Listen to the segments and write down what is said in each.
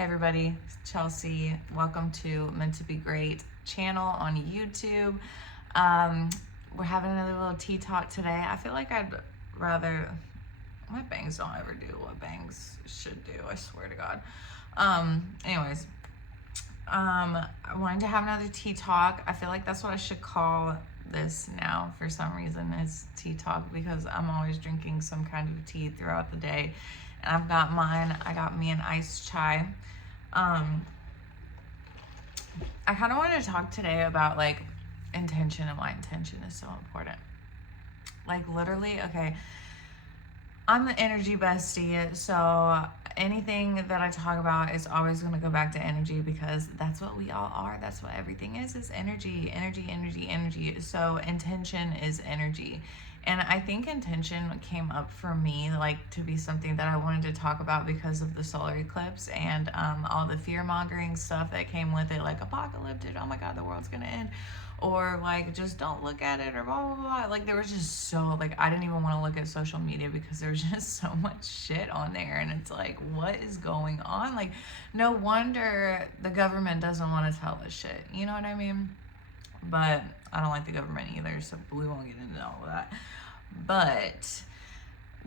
Hey everybody, it's Chelsea. Welcome to Meant to Be Great channel on YouTube. We're having another little tea talk today. I feel like I'd rather, my bangs don't ever do what bangs should do, I swear to God. Anyways, I wanted to have another tea talk. I feel like that's what I should call this now for some reason, is tea talk, because I'm always drinking some kind of tea throughout the day. And I've got mine. I got me an iced chai. I kind of wanted to talk today about like intention, and why intention is so important. Like literally, okay, I'm the energy bestie, so anything that I talk about is always going to go back to energy, because that's what we all are. That's what everything is energy, energy, energy, energy. So intention is energy. And I think intention came up for me like to be something that I wanted to talk about because of the solar eclipse and all the fear mongering stuff that came with it, like apocalyptic, oh my God, the world's gonna end, or like just don't look at it, or blah blah blah. Like there was just so, like, I didn't even want to look at social media because there was just so much shit on there, and it's like, what is going on? Like, no wonder the government doesn't want to tell us shit, you know what I mean? But I don't like the government either, so we won't get into all of that. But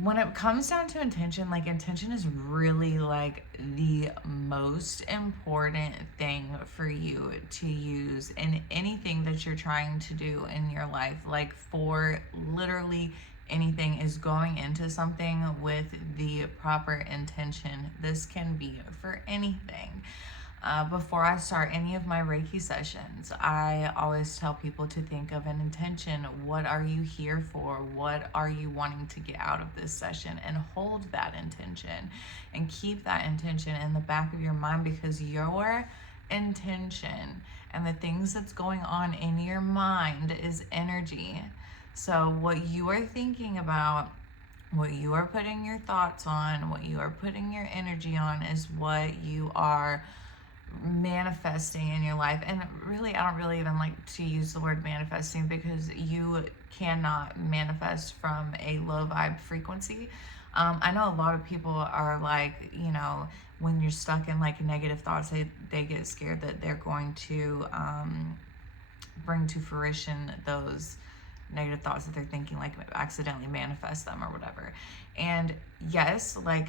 when it comes down to intention, like intention is really like the most important thing for you to use in anything that you're trying to do in your life. Like for literally anything, is going into something with the proper intention. This can be for anything. Before I start any of my Reiki sessions, I always tell people to think of an intention. What are you here for? What are you wanting to get out of this session? And hold that intention and keep that intention in the back of your mind, because your intention and the things that's going on in your mind is energy. So what you are thinking about, what you are putting your thoughts on, what you are putting your energy on, is what you are manifesting in your life. And really, I don't really even like to use the word manifesting, because you cannot manifest from a low vibe frequency. I know a lot of people are like, when you're stuck in like negative thoughts, they get scared that they're going to bring to fruition those negative thoughts that they're thinking, like accidentally manifest them or whatever. And yes, like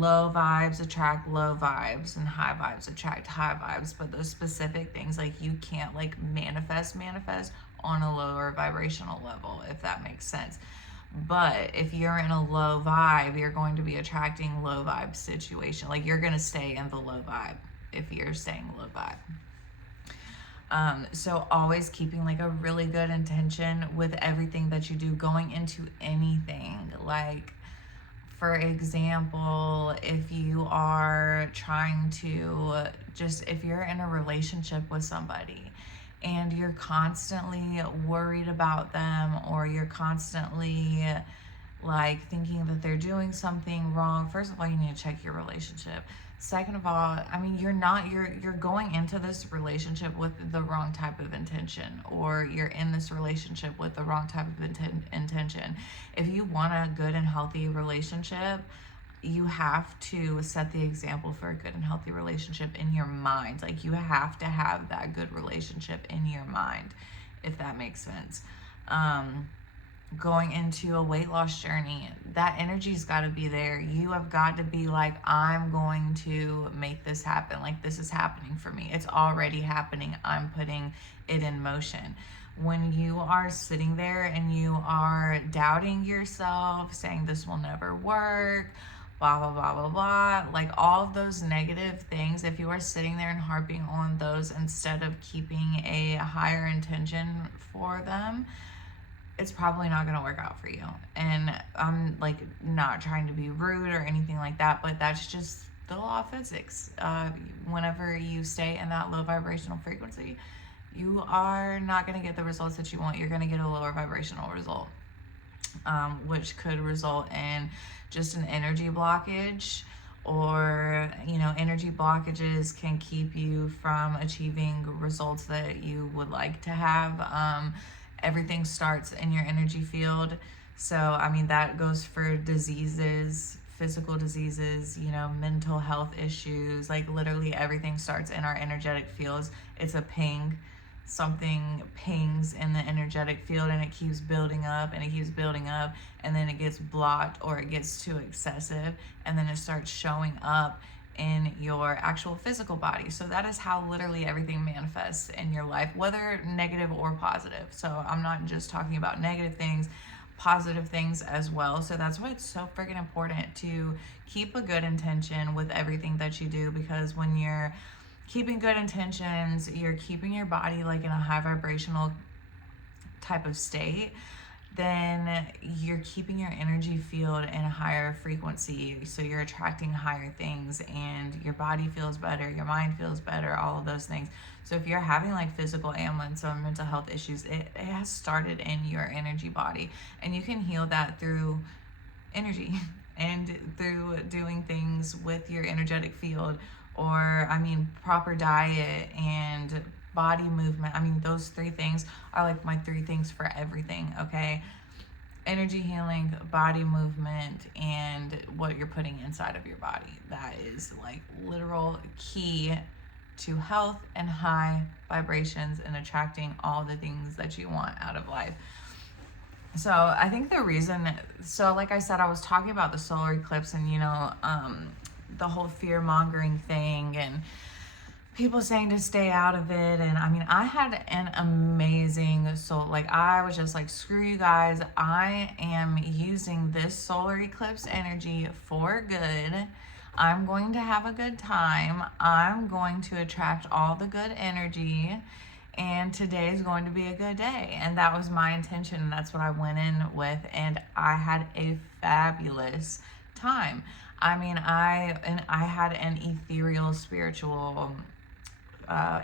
low vibes attract low vibes and high vibes attract high vibes, but those specific things, like you can't like manifest on a lower vibrational level, if that makes sense. But if you're in a low vibe, you're going to be attracting low vibe situation. Like you're going to stay in the low vibe if you're staying low vibe. So always keeping like a really good intention with everything that you do going into anything. Like, for example, if you are trying to if you're in a relationship with somebody and you're constantly worried about them, or you're constantly like thinking that they're doing something wrong, first of all, you need to check your relationship. Second of all, I mean, you're going into this relationship with the wrong type of intention, or you're in this relationship with the wrong type of intention. If you want a good and healthy relationship, you have to set the example for a good and healthy relationship in your mind. Like you have to have that good relationship in your mind, if that makes sense. Going into a weight loss journey, that energy's got to be there. You have got to be like, I'm going to make this happen. Like this is happening for me. It's already happening. I'm putting it in motion. When you are sitting there and you are doubting yourself, saying this will never work, blah, blah, blah, blah, blah, like all of those negative things, if you are sitting there and harping on those instead of keeping a higher intention for them, it's probably not going to work out for you. And I'm like not trying to be rude or anything like that, but that's just the law of physics. Whenever you stay in that low vibrational frequency, you are not going to get the results that you want. You're going to get a lower vibrational result, which could result in just an energy blockage. Or energy blockages can keep you from achieving results that you would like to have. Everything starts in your energy field. So, I mean, that goes for diseases, physical diseases, you know, mental health issues. Like literally everything starts in our energetic fields. It's a ping. Something pings in the energetic field and it keeps building up and it keeps building up, and then it gets blocked or it gets too excessive, and then it starts showing up in your actual physical body. So that is how literally everything manifests in your life, whether negative or positive. So I'm not just talking about negative things, positive things as well. So that's why it's so freaking important to keep a good intention with everything that you do, because when you're keeping good intentions, you're keeping your body like in a high vibrational type of state, then you're keeping your energy field in a higher frequency. So you're attracting higher things and your body feels better, your mind feels better, all of those things. So if you're having like physical ailments or mental health issues, it has started in your energy body, and you can heal that through energy and through doing things with your energetic field, or proper diet and body movement. Those three things are like my three things for everything. Okay, energy healing, body movement, and what you're putting inside of your body. That is like literal key to health and high vibrations and attracting all the things that you want out of life. So I think the reason, so like I said, I was talking about the solar eclipse and, the whole fear mongering thing and people saying to stay out of it. And I had an amazing I was just like, screw you guys. I am using this solar eclipse energy for good. I'm going to have a good time. I'm going to attract all the good energy. And today is going to be a good day. And that was my intention. That's what I went in with. And I had a fabulous time. I had an ethereal, spiritual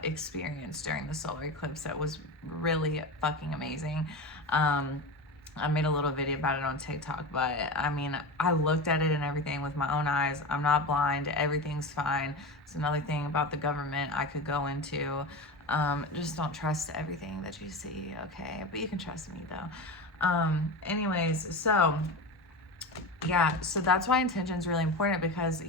experience during the solar eclipse that was really fucking amazing. I made a little video about it on TikTok, but I looked at it and everything with my own eyes. I'm not blind. Everything's fine. It's another thing about the government I could go into. Just don't trust everything that you see, okay? But you can trust me though. Anyways, so yeah, so that's why intention is really important, because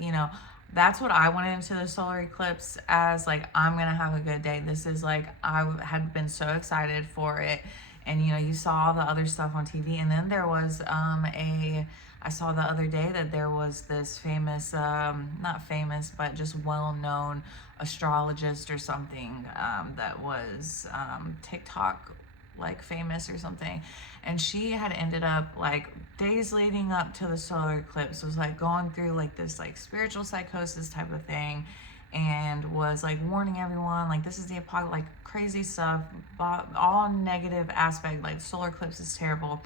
that's what I went into the solar eclipse as. Like, I'm gonna have a good day. This is like, I had been so excited for it. And you saw all the other stuff on TV, and then there was I saw the other day that there was this famous, not famous, but just well-known astrologist or something, that was TikTok like famous or something, and she had ended up like days leading up to the solar eclipse was like going through like this like spiritual psychosis type of thing, and was like warning everyone like, this is the apocalypse, like crazy stuff, all negative aspect, like solar eclipse is terrible.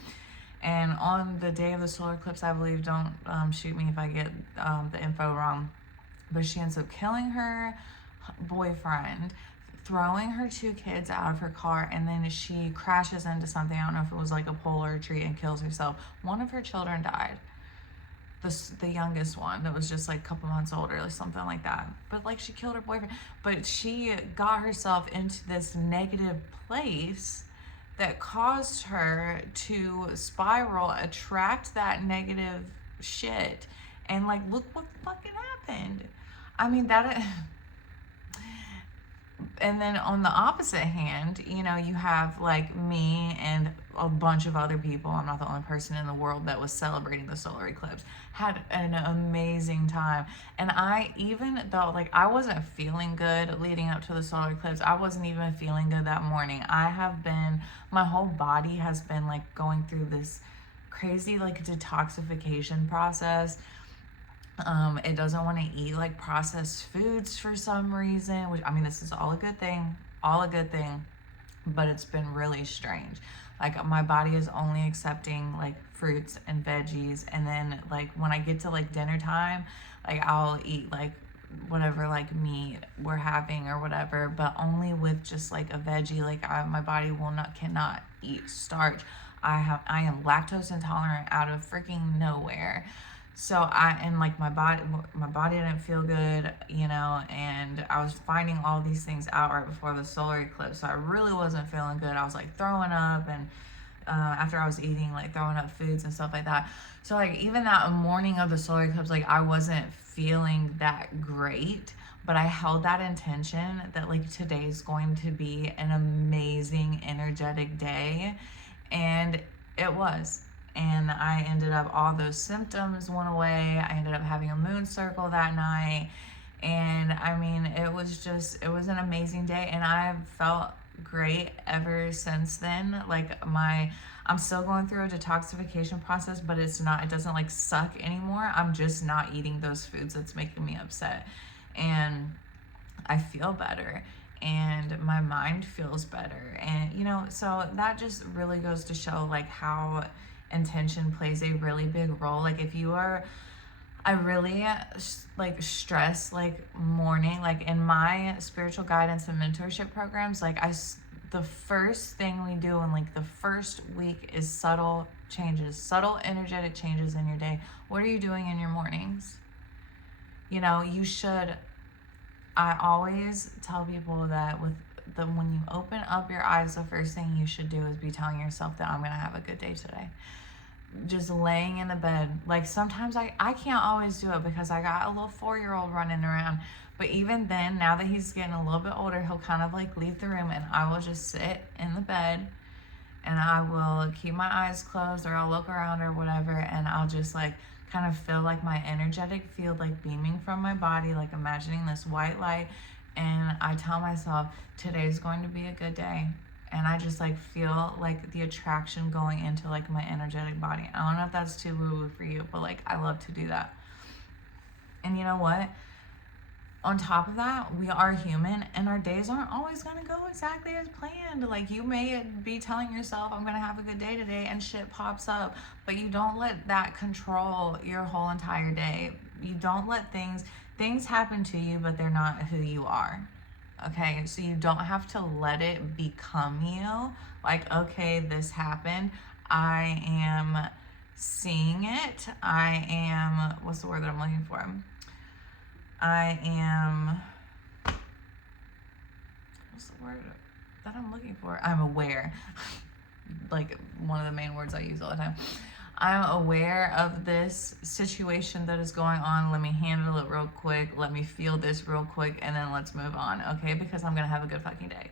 And on the day of the solar eclipse, I believe, don't shoot me if I get the info wrong, but she ends up killing her boyfriend, throwing her two kids out of her car, and then she crashes into something. I don't know if it was like a pole or a tree, and kills herself. One of her children died. The youngest one that was just like a couple months older or something like that. But like, she killed her boyfriend. But she got herself into this negative place that caused her to spiral, attract that negative shit. And like, look what fucking happened. And then on the opposite hand, you have like me and a bunch of other people. I'm not the only person in the world that was celebrating the solar eclipse. Had an amazing time. And even though like I wasn't feeling good leading up to the solar eclipse, I wasn't even feeling good that morning. My whole body has been like going through this crazy like detoxification process. It doesn't want to eat like processed foods for some reason, which this is all a good thing, but it's been really strange. Like, my body is only accepting like fruits and veggies, and then like when I get to like dinner time, like I'll eat like whatever like meat we're having or whatever, but only with just like a veggie. Like, my body cannot eat starch. I am lactose intolerant out of freaking nowhere. So my body didn't feel good, and I was finding all these things out right before the solar eclipse. So I really wasn't feeling good. I was like throwing up, and after I was eating, like throwing up foods and stuff like that. So like even that morning of the solar eclipse, like I wasn't feeling that great, but I held that intention that like today's going to be an amazing energetic day, and it was. And I ended up, all those symptoms went away. I ended up having a moon circle that night. And I mean, it was an amazing day. And I've felt great ever since then. Like I'm still going through a detoxification process, but it doesn't like suck anymore. I'm just not eating those foods that's making me upset. And I feel better, and my mind feels better. And so that just really goes to show like how intention plays a really big role. Like if you are, I really like stress like morning, like in my spiritual guidance and mentorship programs, like the first thing we do in like the first week is subtle changes, subtle energetic changes in your day. What are you doing in your mornings? You should, I always tell people that when you open up your eyes, the first thing you should do is be telling yourself that I'm going to have a good day today. Just laying in the bed. Like sometimes I can't always do it because I got a little 4-year-old running around. But even then, now that he's getting a little bit older, he'll kind of like leave the room, and I will just sit in the bed and I will keep my eyes closed, or I'll look around or whatever, and I'll just like kind of feel like my energetic field like beaming from my body, like imagining this white light. And I tell myself, today's going to be a good day. And I just like feel like the attraction going into like my energetic body. I don't know if that's too woo-woo for you, but like I love to do that. And you know what? On top of that, we are human, and our days aren't always going to go exactly as planned. Like you may be telling yourself, I'm going to have a good day today, and shit pops up, but you don't let that control your whole entire day. You don't let things happen to you, but they're not who you are. Okay, so you don't have to let it become you. Like, okay, this happened. I am seeing it. I am, what's the word that I'm looking for? What's the word that I'm looking for? I'm aware. Like one of the main words I use all the time. I'm aware of this situation that is going on. Let me handle it real quick. Let me feel this real quick, and then let's move on, okay? Because I'm gonna have a good fucking day.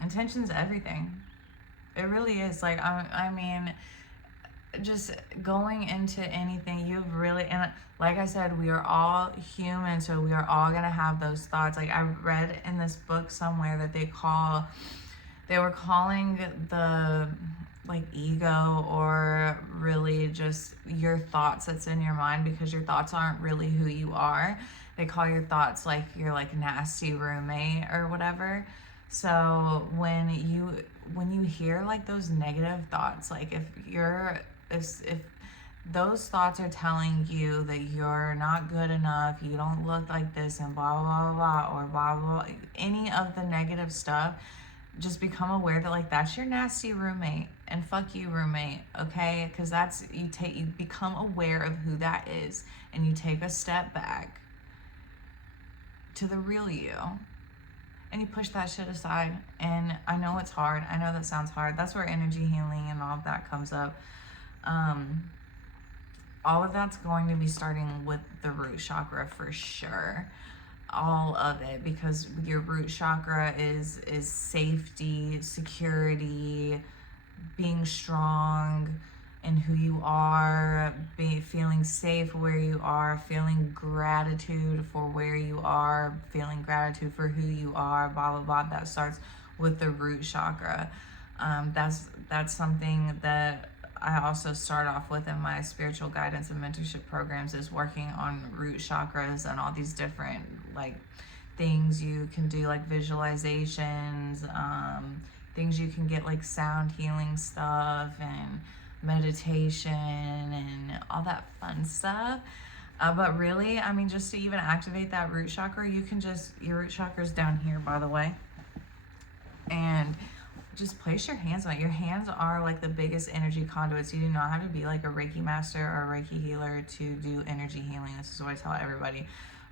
Intention's everything. It really is. Like, I mean, just going into anything, you've really, and like I said, we are all human, so we are all gonna have those thoughts. Like I read in this book somewhere that they were calling the like ego, or really just your thoughts that's in your mind, because your thoughts aren't really who you are. They call your thoughts like your like nasty roommate or whatever. So when you hear like those negative thoughts, like if those thoughts are telling you that you're not good enough, you don't look like this, and blah blah blah blah, or blah blah, any of the negative stuff, just become aware that like that's your nasty roommate, and fuck you, roommate, okay? Because you become aware of who that is, and you take a step back to the real you, and you push that shit aside. And I know it's hard. I know that sounds hard. That's where energy healing and all of that comes up. All of that's going to be starting with the root chakra for sure. All of it, because your root chakra is safety, security, being strong in who you are, feeling safe where you are, feeling gratitude for where you are, feeling gratitude for who you are, blah blah blah. That starts with the root chakra. That's something that I also start off with in my spiritual guidance and mentorship programs, is working on root chakras and all these different like things you can do, like visualizations, things you can get, like sound healing stuff and meditation and all that fun stuff. But really, I mean, just to even activate that root chakra, your root chakra's down here, by the way. And just place your hands on it. Your hands are like the biggest energy conduits. You do not have to be like a Reiki master or a Reiki healer to do energy healing. This is what I tell everybody.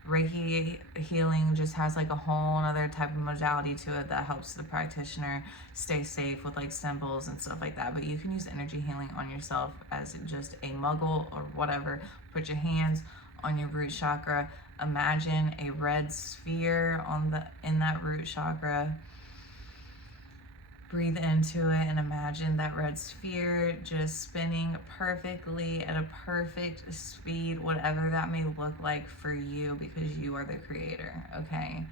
Reiki healing just has like a whole other type of modality to it that helps the practitioner stay safe with like symbols and stuff like that. But you can use energy healing on yourself as just a muggle or whatever. Put your hands on your root chakra. Imagine a red sphere in that root chakra. Breathe into it and imagine that red sphere just spinning perfectly at a perfect speed, whatever that may look like for you, because you are the creator, okay?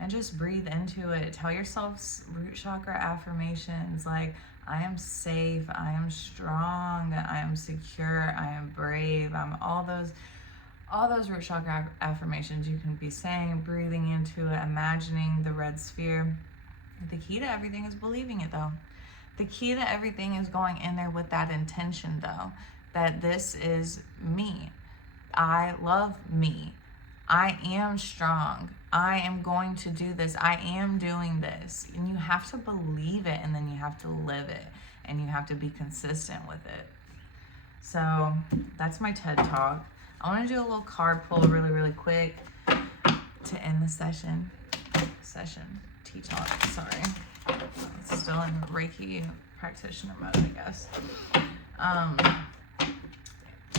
And just breathe into it. Tell yourself root chakra affirmations like, I am safe, I am strong, I am secure, I am brave. I'm all those root chakra affirmations you can be saying, breathing into it, imagining the red sphere. The key to everything is believing it, though. The key to everything is going in there with that intention, though, that this is me. I love me. I am strong. I am going to do this. I am doing this. And you have to believe it, and then you have to live it, and you have to be consistent with it. So that's my TED Talk. I want to do a little card pull really, really quick to end the session. T-Talk, sorry. It's still in Reiki practitioner mode, I guess.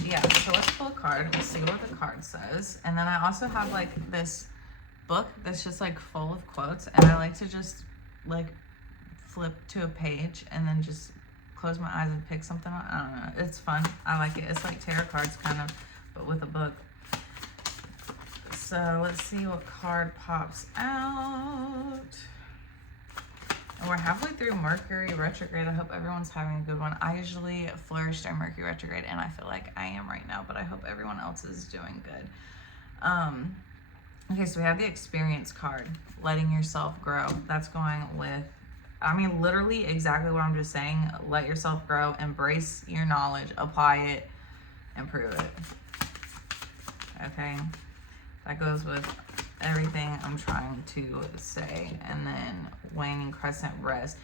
Yeah, so let's pull a card. We'll see what the card says. And then I also have like this book that's just like full of quotes, and I like to just like flip to a page and then just close my eyes and pick something. I don't know. It's fun. I like it. It's like tarot cards kind of, but with a book. So let's see what card pops out. And we're halfway through Mercury retrograde. I hope everyone's having a good one. I usually flourish during Mercury retrograde, and I feel like I am right now, but I hope everyone else is doing good. Okay, so we have the experience card, letting yourself grow. That's going with, I mean, literally exactly what I'm just saying. Let yourself grow, embrace your knowledge, apply it, improve it. Okay. That goes with everything I'm trying to say. And then waning crescent rest.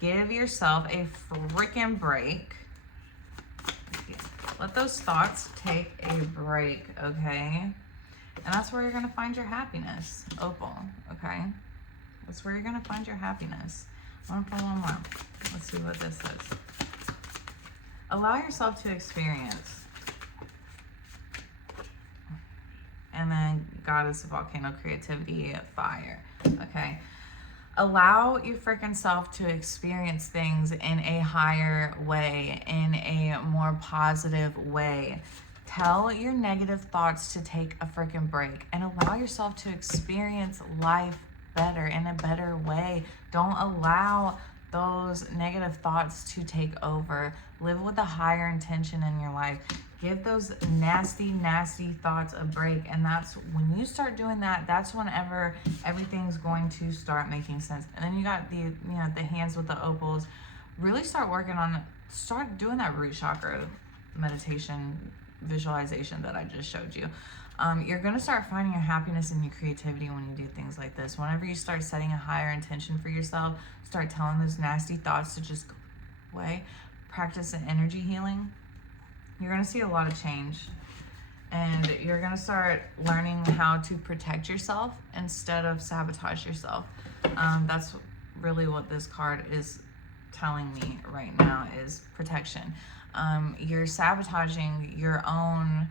Give yourself a freaking break. Let those thoughts take a break, okay? And that's where you're going to find your happiness, Opal, okay? That's where you're going to find your happiness. I want to pull one more. Let's see what this says. Allow yourself to experience. And then Goddess of Volcano Creativity, fire. Okay. Allow your freaking self to experience things in a higher way, in a more positive way. Tell your negative thoughts to take a freaking break and allow yourself to experience life better, in a better way. Don't allow those negative thoughts to take over. Live with a higher intention in your life. Give those nasty, nasty thoughts a break. And that's when you start doing that, that's whenever everything's going to start making sense. And then you got the hands with the opals. Really start working on it. Start doing that root chakra meditation visualization that I just showed you. You're going to start finding your happiness and your creativity when you do things like this. Whenever you start setting a higher intention for yourself, start telling those nasty thoughts to just go away. Practice an energy healing. You're going to see a lot of change. And you're going to start learning how to protect yourself instead of sabotage yourself. That's really what this card is telling me right now, is protection. You're sabotaging your own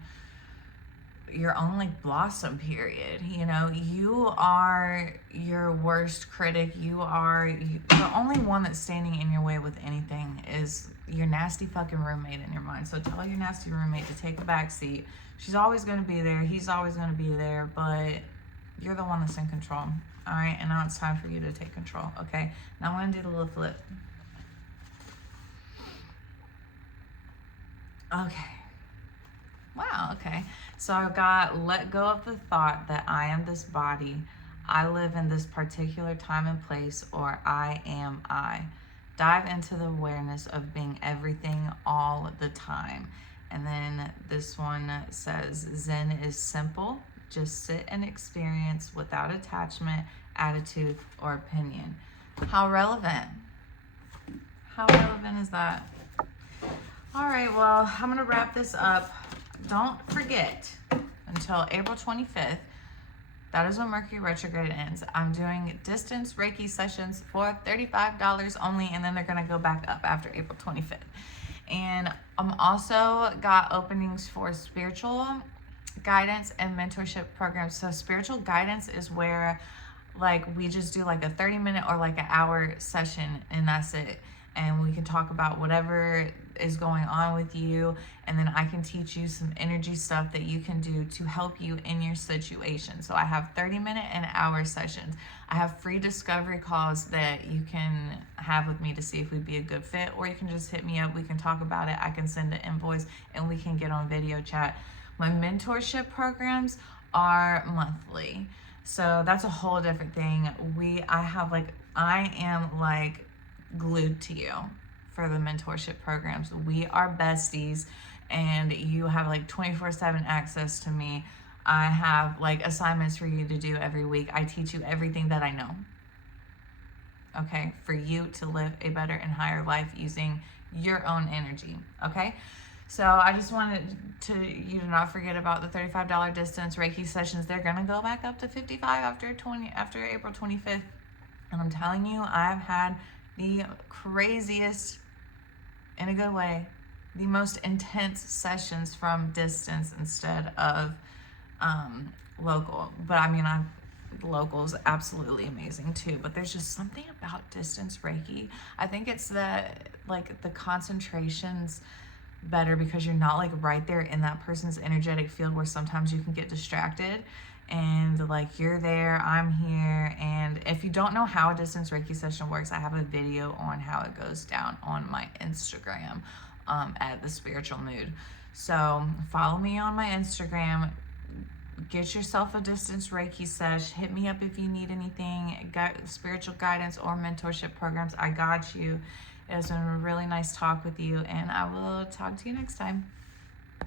like blossom period. You know, you are your worst critic. The only one that's standing in your way with anything is your nasty fucking roommate in your mind. So tell your nasty roommate to take a back seat. She's always going to be there. He's always going to be there, but you're the one that's in control. All right. And now it's time for you to take control. Okay. Now I'm going to do the little flip. Okay. Wow, okay. So I've got let go of the thought that I am this body, I live in this particular time and place, or I am I. Dive into the awareness of being everything all the time. And then this one says, Zen is simple. Just sit and experience without attachment, attitude, or opinion. How relevant? How relevant is that? All right, well, I'm going to wrap this up. Don't forget, until April 25th, That is when Mercury retrograde ends. I'm doing distance Reiki sessions for $35 only, and then they're going to go back up after April 25th. And I'm also got openings for spiritual guidance and mentorship programs. So spiritual guidance is where like we just do like a 30-minute or like an hour session, and that's it. And we can talk about whatever is going on with you, and then I can teach you some energy stuff that you can do to help you in your situation. So I have 30-minute and hour sessions. I have free discovery calls that you can have with me to see if we'd be a good fit, or you can just hit me up. We can talk about it. I can send an invoice and we can get on video chat. My mentorship programs are monthly. So that's a whole different thing. I am like glued to you for the mentorship programs. We are besties, and you have like 24/7 access to me. I have like assignments for you to do every week. I teach you everything that I know. Okay, for you to live a better and higher life using your own energy. Okay. So I just wanted you to not forget about the $35 distance Reiki sessions. They're gonna go back up to $55 after April 25th. And I'm telling you, I've had the craziest, in a good way, the most intense sessions from distance instead of local. But I mean, local's absolutely amazing too. But there's just something about distance Reiki. I think it's the concentrations better because you're not like right there in that person's energetic field, where sometimes you can get distracted, and like you're there, I'm here. And if you don't know how a distance Reiki session works, I have a video on how it goes down on my Instagram at The Spiritual Mood. So follow me on my Instagram. Get yourself a distance Reiki sesh. Hit me up if you need anything, spiritual guidance or mentorship programs. I got you. It has been a really nice talk with you, and I will talk to you next time.